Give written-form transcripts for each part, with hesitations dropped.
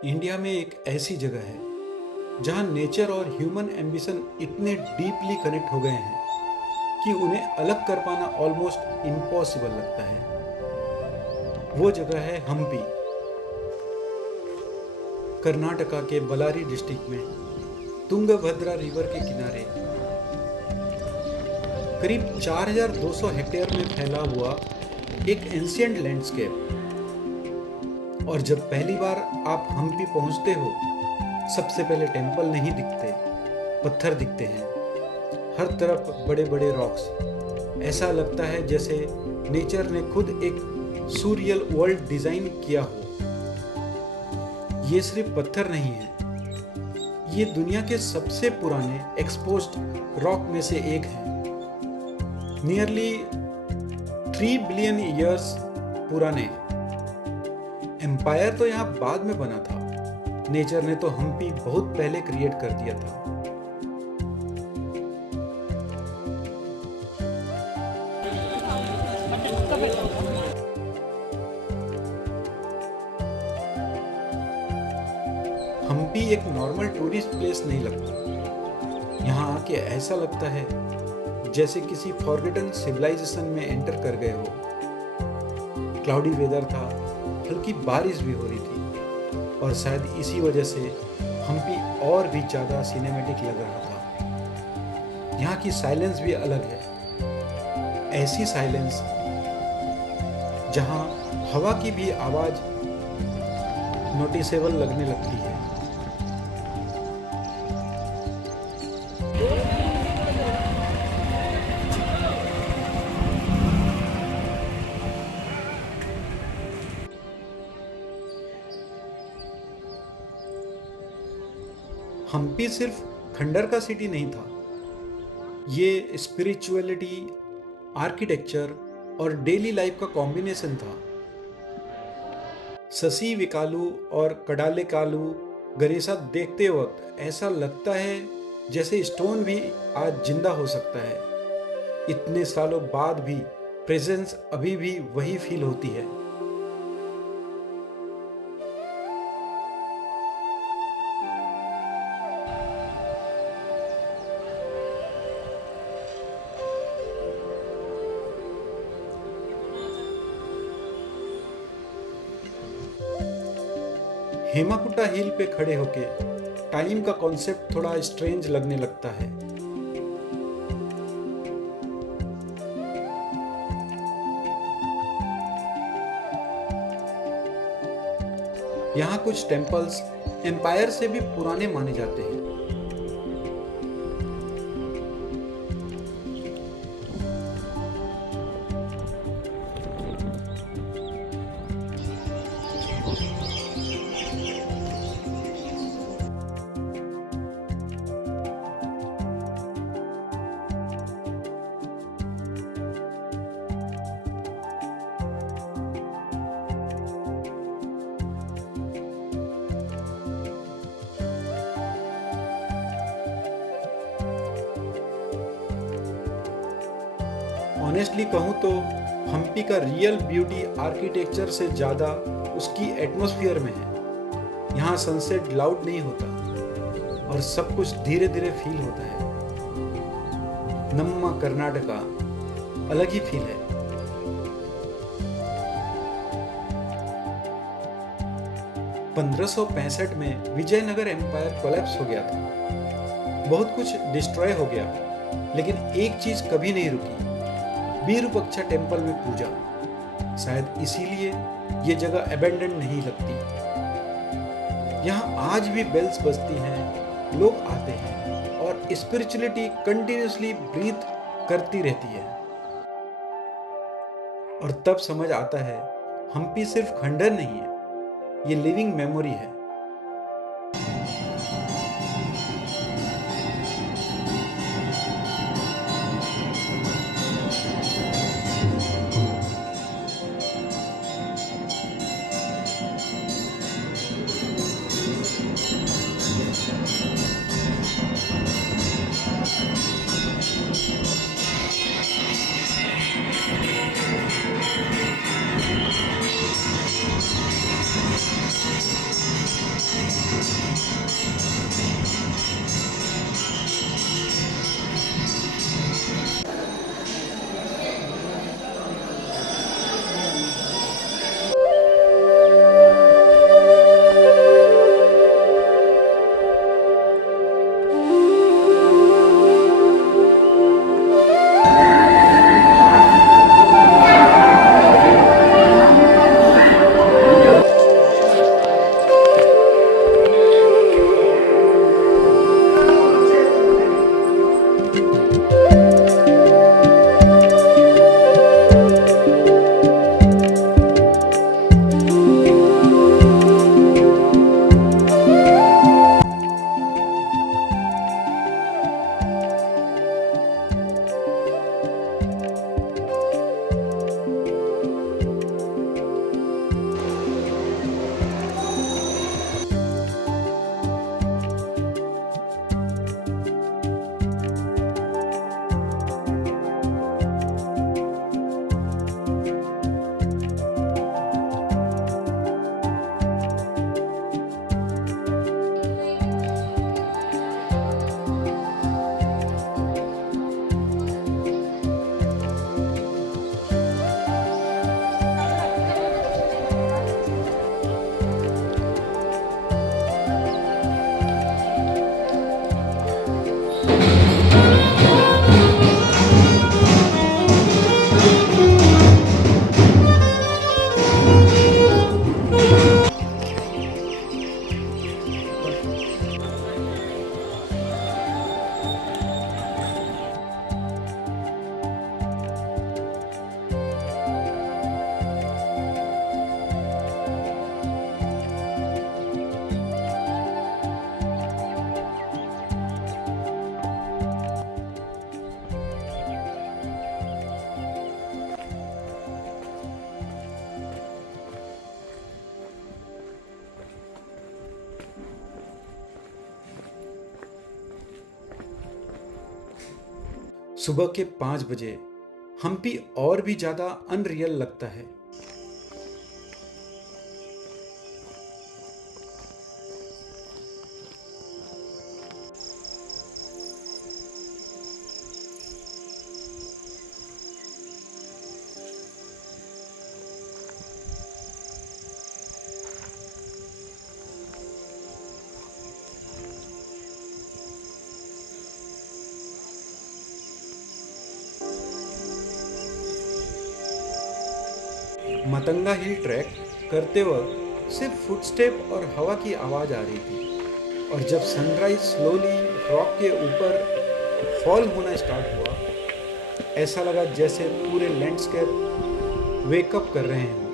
India में एक ऐसी जगह है जहां नेचर और ह्यूमन एम्बिशन इतने डीपली कनेक्ट हो गए हैं कि उन्हें अलग कर पाना ऑलमोस्ट इम्पॉसिबल लगता है। वो जगह है हम्पी, कर्नाटका के बलारी डिस्ट्रिक्ट में तुंगभद्रा रिवर के किनारे करीब 4200 हेक्टेयर में फैला हुआ एक एंशियंट लैंडस्केप। और जब पहली बार आप हम्पी पहुंचते हो, सबसे पहले टेम्पल नहीं दिखते, पत्थर दिखते हैं। हर तरफ बड़े बड़े रॉक्स। ऐसा लगता है जैसे नेचर ने खुद एक सूरियल वर्ल्ड डिजाइन किया हो। ये सिर्फ पत्थर नहीं है, ये दुनिया के सबसे पुराने एक्सपोज्ड रॉक में से एक है। नियरली 3 बिलियन ईयर्स पुराने। एम्पायर तो यहाँ बाद में बना था, नेचर ने तो हम्पी बहुत पहले क्रिएट कर दिया था। हम्पी एक नॉर्मल टूरिस्ट प्लेस नहीं लगता। यहाँ आके ऐसा लगता है जैसे किसी फॉरगेटन सिविलाइजेशन में एंटर कर गए हो। क्लाउडी वेदर था, हल्की बारिश भी हो रही थी और शायद इसी वजह से हम्पी और भी ज़्यादा सिनेमैटिक लग रहा था। यहाँ की साइलेंस भी अलग है, ऐसी साइलेंस जहाँ हवा की भी आवाज़ नोटिसेबल लगने लगती है। हम्पी सिर्फ खंडर का सिटी नहीं था, ये स्पिरिचुअलिटी, आर्किटेक्चर और डेली लाइफ का कॉम्बिनेशन था। ससी विकालू और कडाले कालू गणेशा देखते वक्त ऐसा लगता है जैसे स्टोन भी आज जिंदा हो सकता है। इतने सालों बाद भी प्रेजेंस अभी भी वही फील होती है। हेमाकुटा हिल पे खड़े होके टाइम का कॉन्सेप्ट थोड़ा स्ट्रेंज लगने लगता है। यहाँ कुछ टेम्पल्स एम्पायर से भी पुराने माने जाते हैं। ऑनेस्टली कहूँ तो हम्पी का रियल ब्यूटी आर्किटेक्चर से ज़्यादा उसकी एटमॉस्फेयर में है। यहाँ सनसेट लाउड नहीं होता और सब कुछ धीरे धीरे फील होता है। नम्मा कर्नाटका अलग ही फील है। (1565) में विजयनगर एम्पायर कोलैप्स हो गया था। बहुत कुछ डिस्ट्रॉय हो गया, लेकिन एक चीज कभी नहीं रुकी, विरूपाक्षा टेम्पल में पूजा। शायद इसीलिए ये जगह अबेंडन नहीं लगती। यहाँ आज भी बेल्स बजती हैं, लोग आते हैं और स्पिरिचुअलिटी कंटिन्यूसली ब्रीथ करती रहती है। और तब समझ आता है हम्पी सिर्फ खंडर नहीं है, ये लिविंग मेमोरी है। सुबह के 5 बजे हम्पी और भी ज़्यादा अनरियल लगता है। मतंगा हिल ट्रैक करते वक्त सिर्फ फुटस्टेप और हवा की आवाज़ आ रही थी, और जब सनराइज स्लोली रॉक के ऊपर फॉल होना स्टार्ट हुआ, ऐसा लगा जैसे पूरे लैंडस्केप वेकअप कर रहे हैं।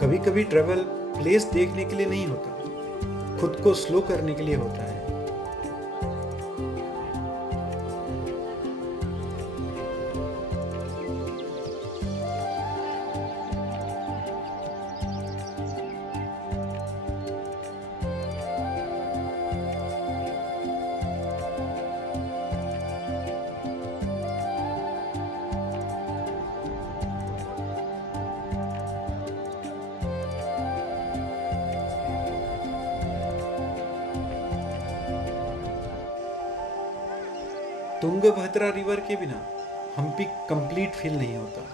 कभी कभी ट्रैवल प्लेस देखने के लिए नहीं होता, खुद को स्लो करने के लिए होता है। तुंगभद्रा रिवर के बिना हम्पी कंप्लीट फील नहीं होता।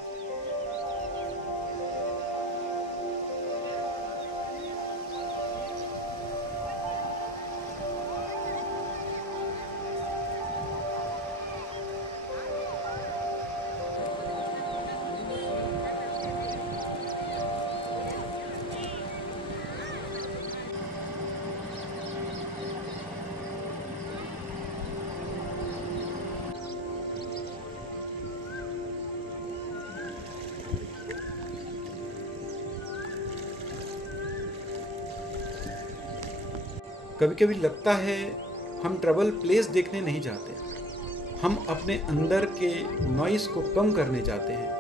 कभी कभी लगता है हम ट्रैवल प्लेस देखने नहीं जाते, हम अपने अंदर के नॉइस को कम करने जाते हैं।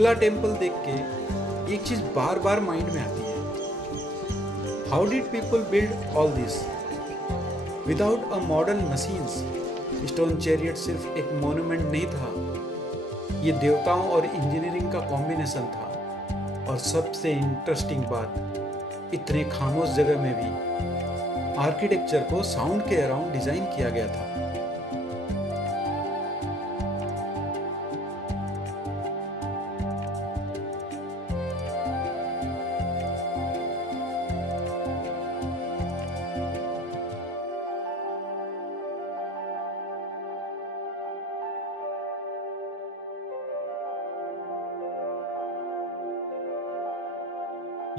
बिरला टेम्पल देख के एक चीज बार बार माइंड में आती है, how did people build all this without a modern machines. Stone chariot सिर्फ एक मॉन्यूमेंट नहीं था, ये देवताओं और इंजीनियरिंग का कॉम्बिनेशन था। और सबसे इंटरेस्टिंग बात, इतने खामोश जगह में भी आर्किटेक्चर को साउंड के अराउंड डिजाइन किया गया था।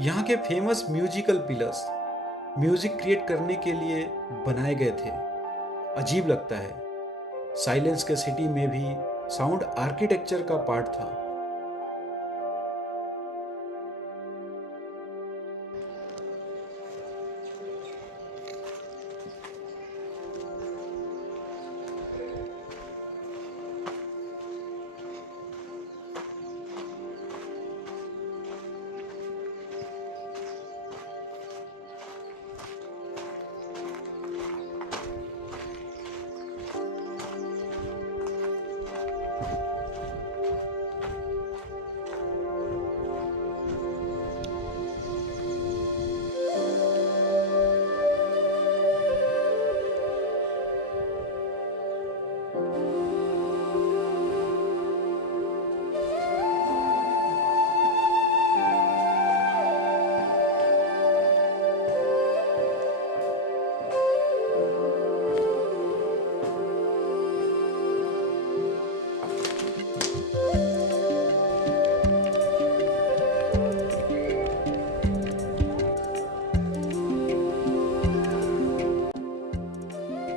यहाँ के famous musical pillars music create करने के लिए बनाए गए थे। अजीब लगता है, साइलेंस के सिटी में भी साउंड आर्किटेक्चर का पार्ट था।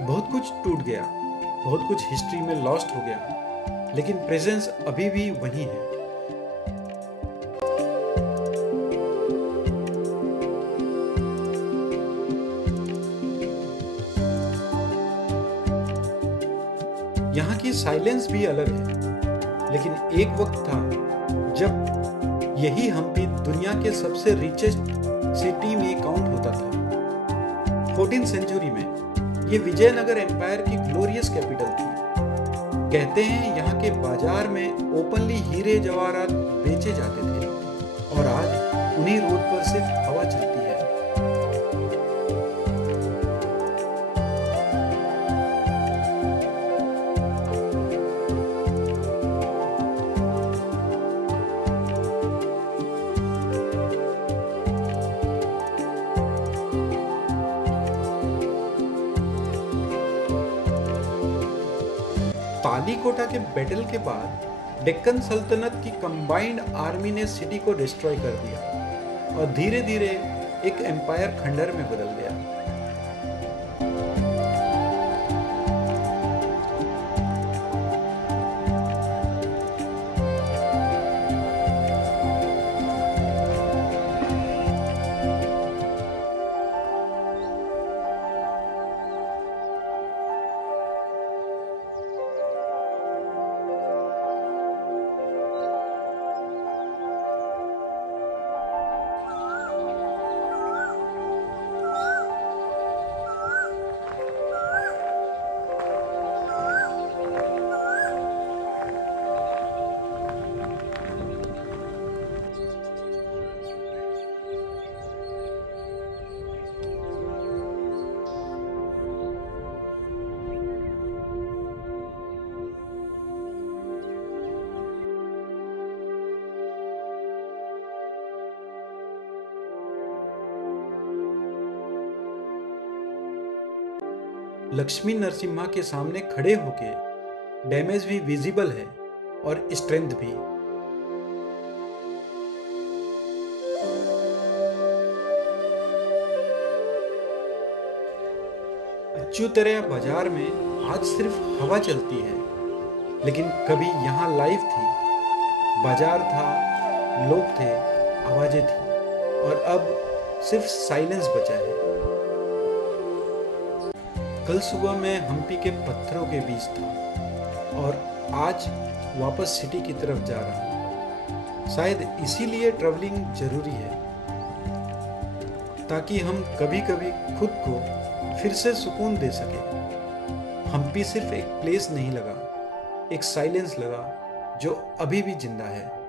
बहुत कुछ टूट गया, बहुत कुछ हिस्ट्री में लॉस्ट हो गया, लेकिन प्रेजेंस अभी भी वही है। यहाँ की साइलेंस भी अलग है, लेकिन एक वक्त था जब यही हम्पी दुनिया के सबसे रिचेस्ट सिटी में काउंट होता था। 14th सेंचुरी में ये विजयनगर एम्पायर की ग्लोरियस कैपिटल थी। कहते हैं यहाँ के बाजार में ओपनली हीरे जवाहरात बेचे जाते थे, और आज उन्हीं रोड पर सिर्फ हवा चलती है। तालीकोटा के बैटल के बाद डेक्कन सल्तनत की कंबाइंड आर्मी ने सिटी को डिस्ट्रॉय कर दिया और धीरे धीरे एक एम्पायर खंडर में बदल गया। लक्ष्मी नरसिम्हा के सामने खड़े होके डैमेज भी विजिबल है और स्ट्रेंथ भी। अच्युतरया बाजार में आज सिर्फ हवा चलती है, लेकिन कभी यहाँ लाइफ थी, बाजार था, लोग थे, आवाजें थी, और अब सिर्फ साइलेंस बचा है। कल सुबह मैं हम्पी के पत्थरों के बीच था और आज वापस सिटी की तरफ जा रहा हूँ। शायद इसीलिए ट्रैवलिंग जरूरी है, ताकि हम कभी कभी खुद को फिर से सुकून दे सके। हम्पी सिर्फ एक प्लेस नहीं लगा, एक साइलेंस लगा जो अभी भी जिंदा है।